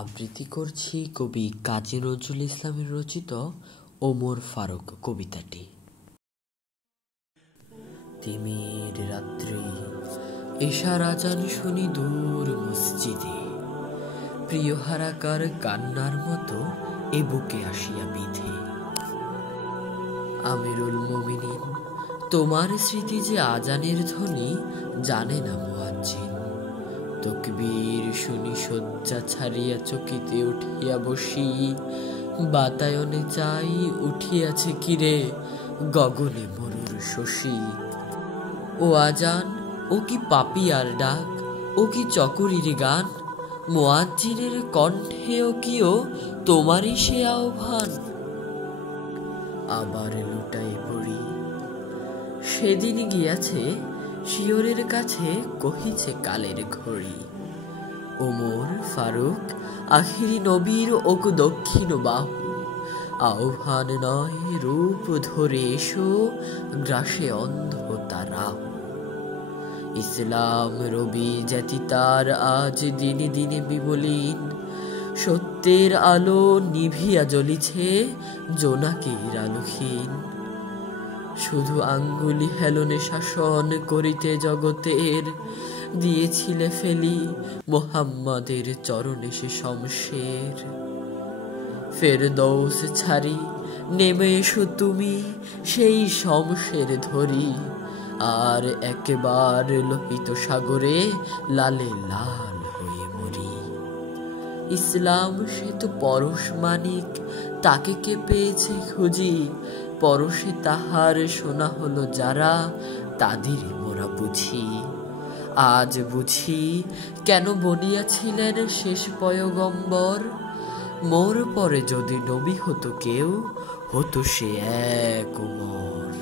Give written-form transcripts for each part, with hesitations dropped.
আবৃত্তি করছি কবি কাজী নজরুল ইসলামের রচিত ওমর ফারুক কবিতাটি। তিমির রাত্রে এশার আজান শুনি দূর মসজিদে, প্রিয় হারাকার কান্নার মতো এ বুকে আসিয়া বিধে। আমিরুল মুমিনিন, তোমার স্মৃতি যে আজানের ধ্বনি জানে না মুয়াজ্জিন। তকবীর শুনি শয্যা ছাড়িয়া চকিতে উঠিয়া বসি, বাতায়নে চাই উঠিয়াছে কিরে গগনে মরুর শশী। ও আজান, ও কি পাপিয়ার ডাক, ও কি চকরির গান, মুয়াজ্জিনের কণ্ঠে ও কিও তোমারই সে আহ্বান। আবার লুটাই পড়ি, সেদিন গিয়াছে শিয়রের কাছে কহিছে কালের ঘড়ি। ওমর ফারুক আখিরি নবীর ওক দক্ষিণ বাহু, আহ্বান নয় রূপ ধরে এসো গ্রাসে অন্ধতা রাহু। ইসলাম রবি জাতি তার আজ দিনে দিনে বিমলিন, সত্যের আলো নিভিয়া জ্বলিছে জোনাকির আলোহীন। শুধু আঙ্গুলি হেলনে শাসন করিতে জগতের, দিয়েছিলে ফেলি মোহাম্মদের চরণে সে শমশের। ফেরদৌস ছাড়ি নেমে এসো তুমি সেই শমশের ধরি, আর একেবার লোহিত সাগরে লালে লাল হয়ে মরি। ইসলাম সে তো পরশ মানিক, তাকে কে পেয়েছে খুঁজি, পরশে তাহার শোনা হলো যারা তাদেরই মোরা বুঝি। আজ বুঝি কেন বনিয়াছিলেন শেষ পয়গম্বর, মোর পরে যদি নবী হতো কেউ হতো সে এক ওমর।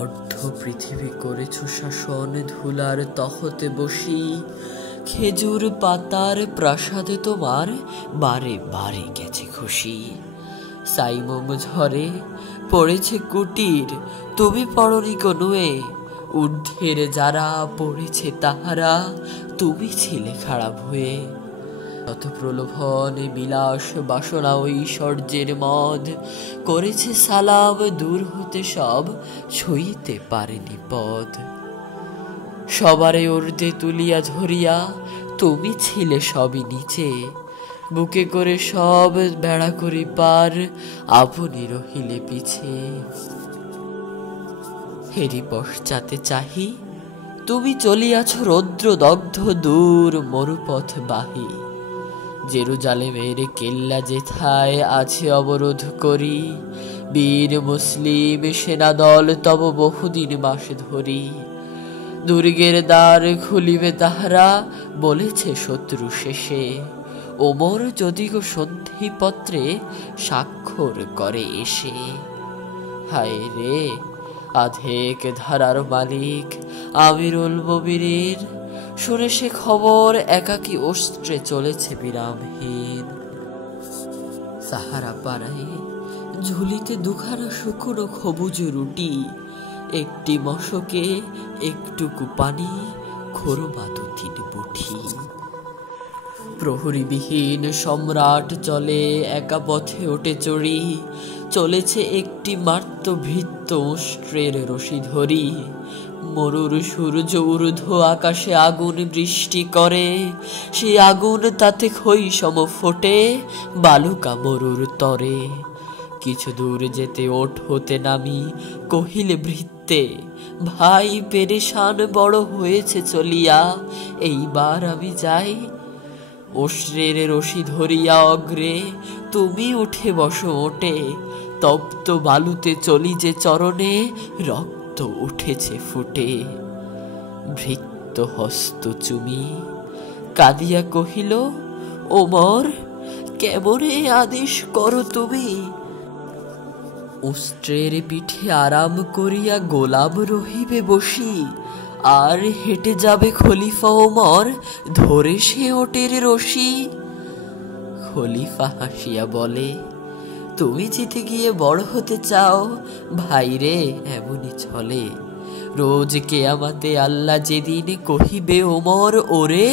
অর্ধ পৃথিবী করেছ শাসন ধুলার তখতে বসি, খেজুর পাতার প্রাসাদে তোমার বারে বারে গেছে খুশি। সাইমম ঝরে পড়েছে কুটির, তুমি পড়নি কোনোয়ে, ঊর্ধ্বের যারা পড়েছে তাহারা তুমি ছিলে খারাপ হয়ে। যত প্রলোভন বিলাস বাসনা ঐশ্বর্যের মদ, করেছে সালাম দূর হতে সব ছুঁইতে পারেনি পদ। সবারে ঊর্ধ্বে তুলিয়া ধরিয়া তুমি ছিলে সবই নিচে, বুকে করে সব বেড়া করি পার আপনি রহিলে পিছে। হেরি পশ্চাতে চাহি তুমি চলিয়াছ রৌদ্র দগ্ধ দূর মরুপথ বাহি। জেরুজালেমের কেল্লা যেথায় আছে অবরোধ করি, বীর মুসলিম সেনাদল তব বহুদিন বাস ধরি। দুর্গের দ্বার খুলিবে তাহারা বলেছে শত্রু শেষে, ওমর যদি গো সন্ধিপত্রে স্বাক্ষর করে এসে। হায় রে আধেক ধারার মালিক আমিরুল মুমিনিন, শুনে সে খবর একাকী অস্ত্রে চলেছে বিরামহীন। সাহারা পাড়ায় ঝুলিতে দুখানা শুকনো সবুজ রুটি, একটি মশকে একটুকু পানি, খোরবাত 3 বুঠি। প্রহরীবিহীন সম্রাট চলে একা পথে ওঠে চড়ি, চলেছে একটি মার্তভৃত্য অস্ত্রের রশি ধরি। মরুর সূর্য ঊর্ধ্ব আকাশে আগুন বৃষ্টি করে, সেই আগুন তাতে খই সম ফোটে বালুকা মরুর তরে। কিছু দূর যেতে ওঠ হতে নামি কহিলে ভৃত্যে, ভাই পেরেশান বড় হয়েছে চলিয়া, এইবার আমি যাই। অশ্রের রশি ধরিয়া অগ্রে তুমি উঠে বসো ওটে, তপ্ত বালুতে চলি যে চরণে রক্ত উঠেছে ফুটে। ভৃত্য হস্ত চুমি কাঁদিয়া কহিল, ওমর কেমনে আদেশ করো তুমি। অস্ত্রের পিঠে আরাম করিয়া গোলাম রহিবে বসি, আর হেঁটে যাবে খলিফা ওমর ধরে সে ওটের রশি। খলিফা হাসিয়া বলে, তুমি জিতে গিয়ে বড় হতে চাও ভাই রে, এমনই চলে। রোজ কেয়ামতে আল্লাহ যেদিন কহিবে ওমর ওরে